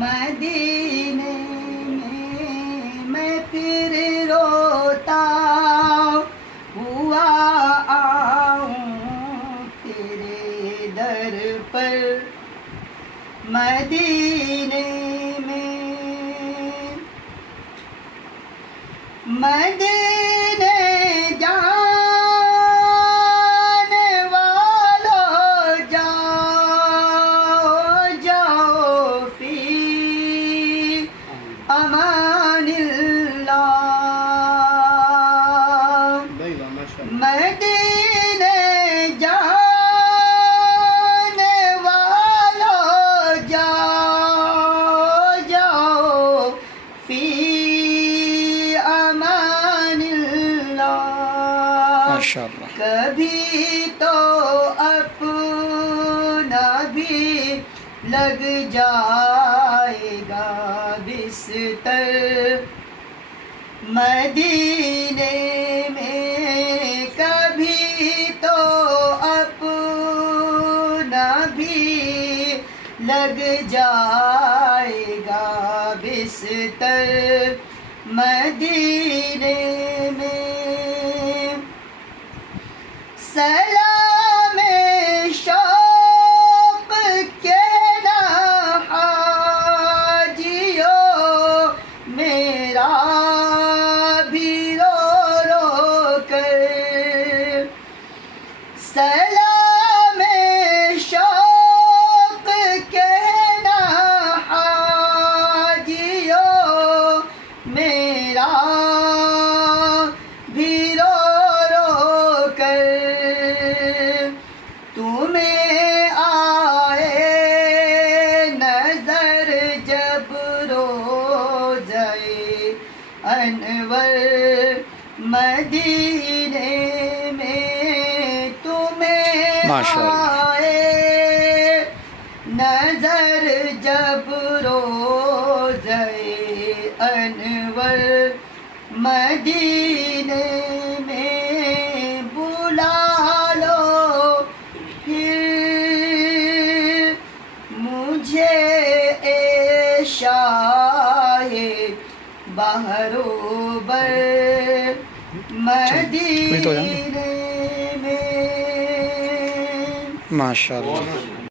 मदीने में मैं फिर रोता हुआ आऊं तेरे दर पर। मदीने में मदीने जाने वालों जाओ जाओ फी अमानिल्लाह। मदीने जाने वालों जाओ जाओ फी माशाअल्लाह। कभी तो अपना भी लग जाएगा बिस्तर। मदीने में कभी तो अपना भी लग जाएगा बिस्तर। मदीने में सलाम शौक़ के ना हाजियो मेरा भी रो रो कर। सलाम शौक़ के ना हाजियो मेरा भी रो रो कर। तुम्हें आए नजर जब रोज़े अनवर मदीने में तुम्हें आए नजर जब रोज़े अनवर मदीने में बुला लो मुझे ए शाहे बहरोबर मदीने में। माशाअल्लाह।